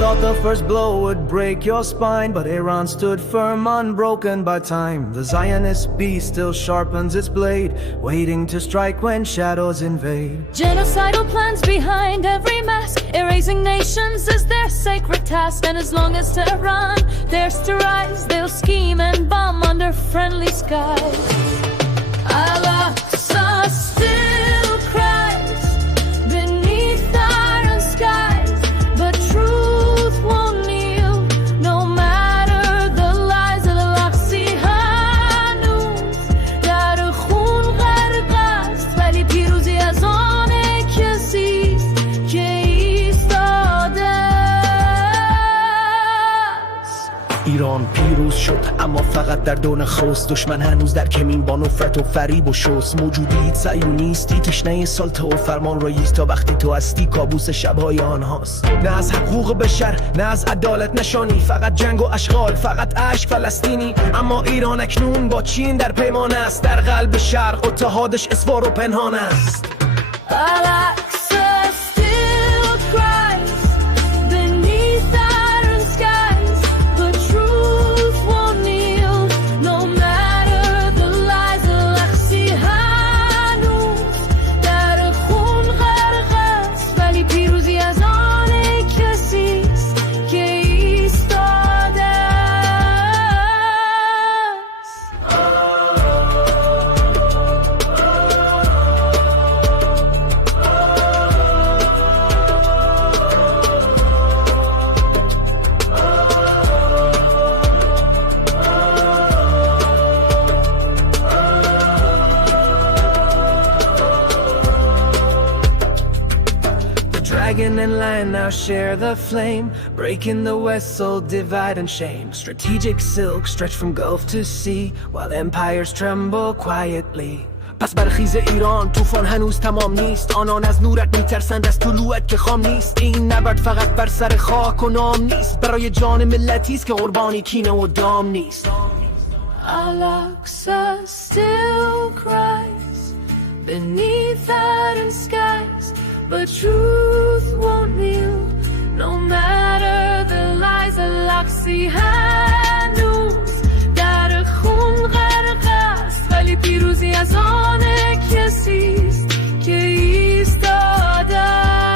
thought the first blow would break your spine, but Iran stood firm, unbroken by time. The Zionist beast still sharpens its blade, waiting to strike when shadows invade. Genocidal plans behind every mask, erasing nations is their sacred task. And as long as Tehran dares to rise, they'll scheme and bomb under friendly skies. Al-Aqsa still cries beneath iron skies, but truth won't kneel, no matter the lies of Al-Aqsa. هنوز در خون غرق است، ولی پیروزی از آن کسی است که ایستاده است. ایران پیروز شد اما فقط در دون خوست. دشمن هنوز در کمین با نفرت و فریب و شست. موجودیت صهیونیستی تشنه سلطه و فرمان رئیس، تا وقتی تو هستی کابوس شبهای آنهاست. نه از حقوق بشر، نه از عدالت نشانی، فقط جنگ و اشغال، فقط اشک فلسطینی. اما ایران اکنون با چین در پیمان است، در قلب شرق اتحادش اسوار و پنهان است. Al-Aqsa still cries beneath iron skies, but truth won't kneel, no matter the lies. Al-Aqsa هنوز در خون غرق است، ولی پیروزی از آن کسی است که ایستاده است. Dragon and lion now share the flame, breaking the west soul divide and shame. Strategic silk stretch from gulf to sea, while empires tremble quietly. پس برخیز ایران، طوفان هنوز تمام نیست. آنان از نورت میترسند، از طلوعت که خام نیست. این نبرد فقط بر سر خاک و نام نیست، برای جان ملتی است که قربانی کینه و دام نیست. Al-Aqsa still cries beneath iron skies, but truth won't kneel, no matter the lies. Al-Aqsa هنوز در خون غرق است، ولی پیروزی از آن کسی است که ایستاده است.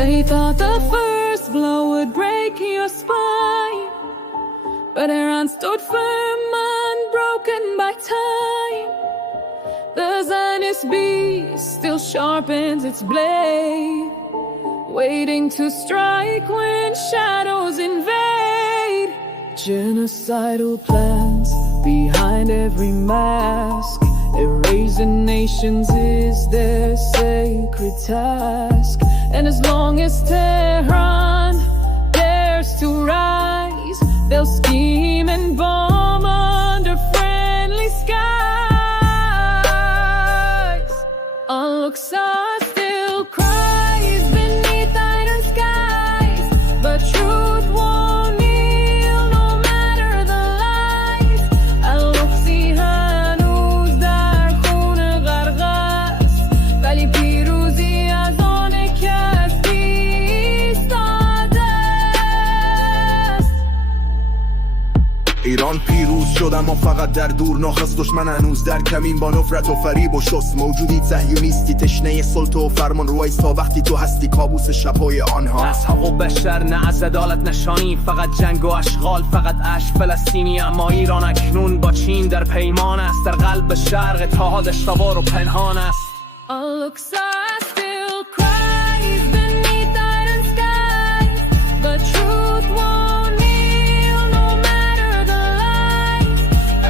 They thought the first blow would break your spine, but Iran stood firm, unbroken by time. The Zionist beast still sharpens its blade, waiting to strike when shadows invade. Genocidal plans behind every mask, erasing nations is their sacred task. And as long as Tehran dares to rise, they'll scheme and bomb under friendly skies. Al-Aqsa still cries beneath iron skies, but truth won't kneel, no matter the lies. Al-Aqsa هنوز در خون غرق است، ولی پیروزی از آن کسی ایستاده است. ایران پیروز شد اما فقط در دور ناخست. دشمن هنوز در کمین با نفرت و فریب و شست. موجودیت صهیونیستی تشنه سلطه و فرمان رئیس، تا وقتی تو هستی کابوس شبهای آنها. نه از حقوق بشر، نه از عدالت نشانی، فقط جنگ و اشغال، فقط اشک فلسطینی. اما ایران اکنون با چین در پیمان است، در قلب شرق اتحادش سوار و پنهان است. Al-Aqsa still cries beneath iron skies, but truth won't kneel, no matter the lies.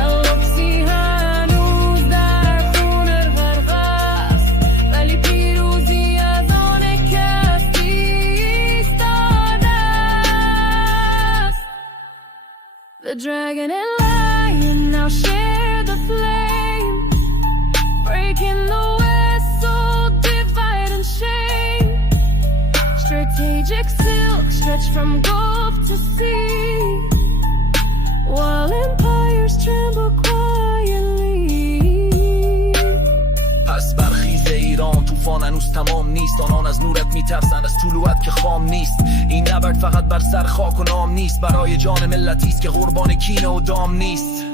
Al-Aqsa هنوز در خون غرق است، ولی پیروزی از آن کسی ایستاده است. The dragon and lion Strategic silk stretched from Gulf to sea, while empires tremble quietly. پس برخیز ایران، طوفان هنوز تمام نیست. آنان از نورت میترسن، از طلوعت که خام نیست. این نبرد فقط بر سر خاک و نام نیست، برای جان ملتی است که قربان کینه و دام نیست.